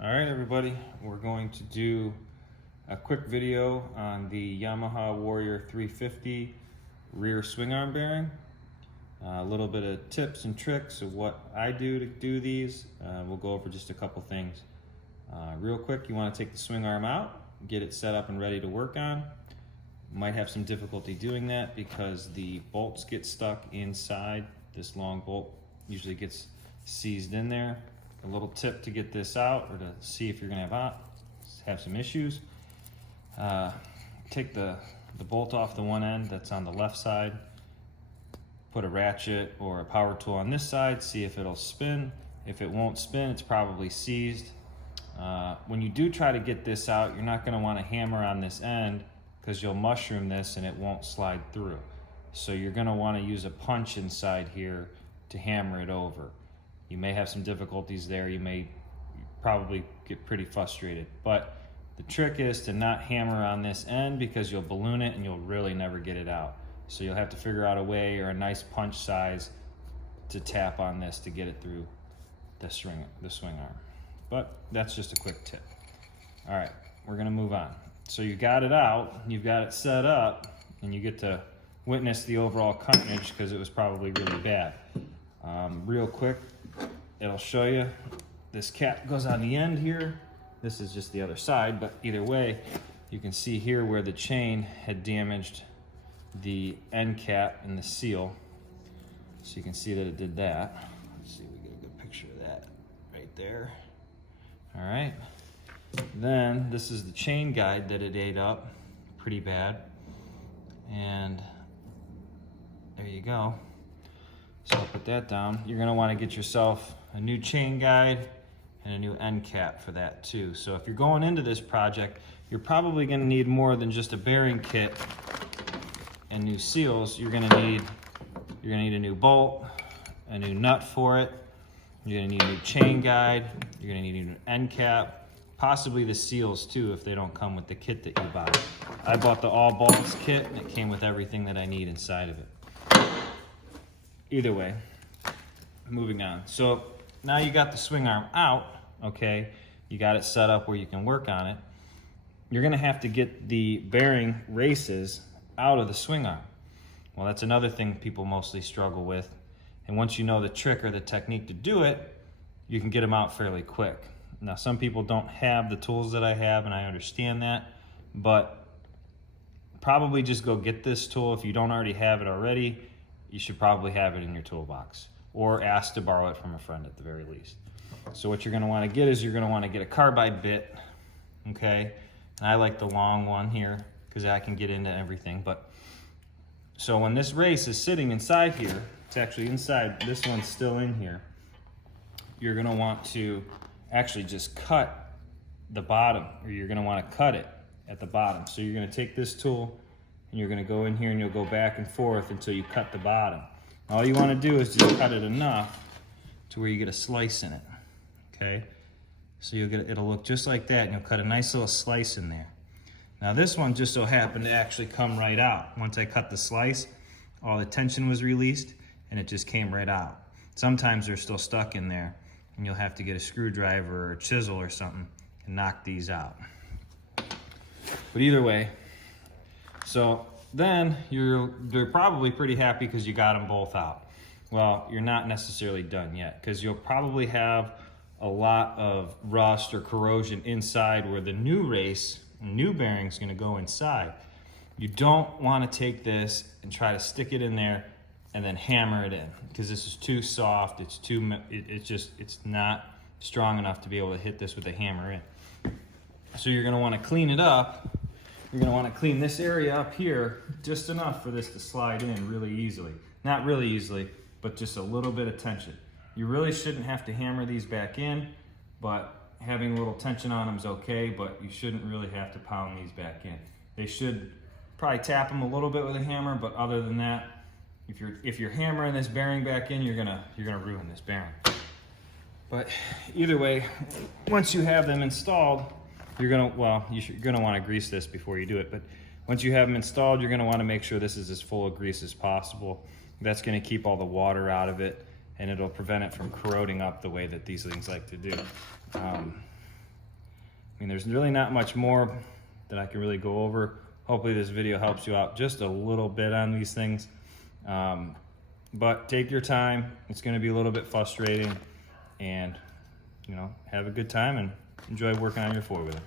All right, everybody, we're going to do a quick video on the Yamaha Warrior 350 rear swing arm bearing. A little bit of tips and tricks of what I do to do these. We'll go over just a couple things. Real quick, you want to take the swing arm out, get it set up and ready to work on. Might have some difficulty doing that because the bolts get stuck inside. This long bolt usually gets seized in there. A little tip to get this out, or to see if you're going to have some issues. Take the bolt off the one end that's on the left side. Put a ratchet or a power tool on this side, see if it'll spin. If it won't spin, it's probably seized. When you do try to get this out, you're not going to want to hammer on this end because you'll mushroom this and it won't slide through. So you're going to want to use a punch inside here to hammer it over. You may have some difficulties there. You may probably get pretty frustrated. But the trick is to not hammer on this end because you'll balloon it and you'll really never get it out. So you'll have to figure out a way or a nice punch size to tap on this to get it through the swing arm. But that's just a quick tip. All right, we're gonna move on. So you got it out, you've got it set up, and you get to witness the overall carnage because it was probably really bad. Real quick, it'll show you this cap goes on the end here. This is just the other side, but either way, you can see here where the chain had damaged the end cap and the seal. So you can see that it did that. Let's see if we get a good picture of that right there. All right. Then this is the chain guide that it ate up pretty bad. And there you go. So I'll put that down. You're gonna wanna get yourself a new chain guide and a new end cap for that too. So if you're going into this project, you're probably gonna need more than just a bearing kit and new seals. You're gonna need a new bolt, a new nut for it. You're gonna need a new chain guide. You're gonna need a new end cap, possibly the seals too if they don't come with the kit that you buy. I bought the all balls kit and it came with everything that I need inside of it. Either way, moving on. So now you got the swing arm out, okay? You got it set up where you can work on it. You're gonna have to get the bearing races out of the swing arm. Well, that's another thing people mostly struggle with. And once you know the trick or the technique to do it, you can get them out fairly quick. Now, some people don't have the tools that I have, and I understand that, but probably just go get this tool. If you don't already have it already, you should probably have it in your toolbox, or ask to borrow it from a friend at the very least. So what you're gonna wanna get is you're gonna wanna get a carbide bit, okay? And I like the long one here because I can get into everything. But so when this race is sitting inside here, it's actually inside, this one's still in here, you're gonna want to actually just cut the bottom, or you're gonna wanna cut it at the bottom. So you're gonna take this tool and you're gonna go in here and you'll go back and forth until you cut the bottom. All you wanna do is just cut it enough to where you get a slice in it, okay? So it'll look just like that, and you'll cut a nice little slice in there. Now this one just so happened to actually come right out. Once I cut the slice, all the tension was released and it just came right out. Sometimes they're still stuck in there and you'll have to get a screwdriver or a chisel or something and knock these out. But either way, so then you're probably pretty happy because you got them both out. Well, you're not necessarily done yet because you'll probably have a lot of rust or corrosion inside where the new bearing's gonna go inside. You don't wanna take this and try to stick it in there and then hammer it in because this is too soft, it's not strong enough to be able to hit this with a hammer in. So you're gonna wanna clean it up. You're gonna wanna clean this area up here just enough for this to slide in really easily. Not really easily, but just a little bit of tension. You really shouldn't have to hammer these back in, but having a little tension on them is okay, but you shouldn't really have to pound these back in. They should probably tap them a little bit with a hammer, but other than that, if you're hammering this bearing back in, you're gonna ruin this bearing. But either way, once you have them installed, you're gonna want to grease this before you do it. But once you have them installed, you're gonna want to make sure this is as full of grease as possible. That's gonna keep all the water out of it, and it'll prevent it from corroding up the way that these things like to do. mean, there's really not much more that I can really go over. Hopefully this video helps you out just a little bit on these things. But take your time. It's going to be a little bit frustrating, and have a good time and enjoy working on your four-wheeler.